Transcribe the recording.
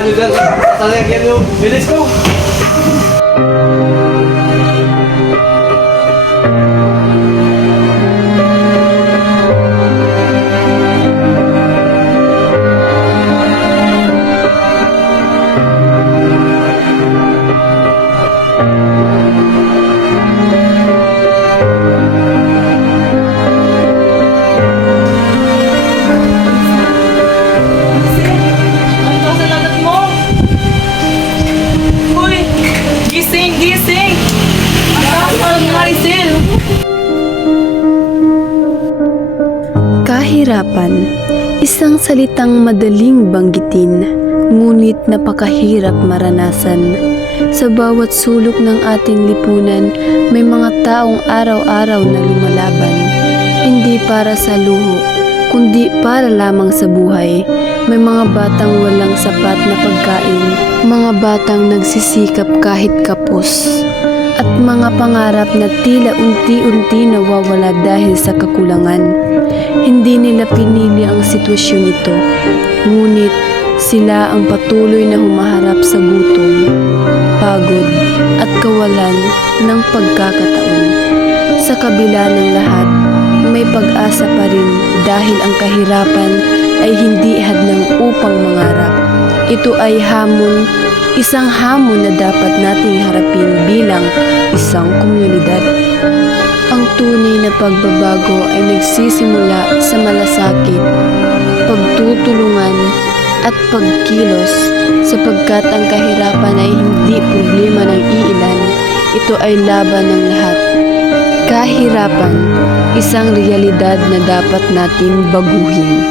samahan nyo dyan. Talagyan nyo. Bilis ko. Gising! Ang Maricel! Kahirapan, isang salitang madaling banggitin, ngunit napakahirap maranasan. Sa bawat sulok ng ating lipunan, may mga taong araw-araw na lumalaban. Hindi para sa luho, kundi para lamang sa buhay. May mga batang walang sapat na pagkain, mga batang nagsisikap kahit kapos, at mga pangarap na tila unti-unti nawawala dahil sa kakulangan. Hindi nila pinili ang sitwasyon ito, ngunit sila ang patuloy na humaharap sa gutom, pagod, at kawalan ng pagkakataon. Sa kabila ng lahat, may pag-asa pa rin dahil ang kahirapan ay hindi hadlang upang mangarap. Ito ay hamon, isang hamon na dapat nating harapin bilang isang komunidad. Ang tunay na pagbabago ay nagsisimula sa malasakit, pagtutulungan at pagkilos, sapagkat ang kahirapan ay hindi problema ng iilan, ito ay laban ng lahat. Kahirapan, isang realidad na dapat natin baguhin.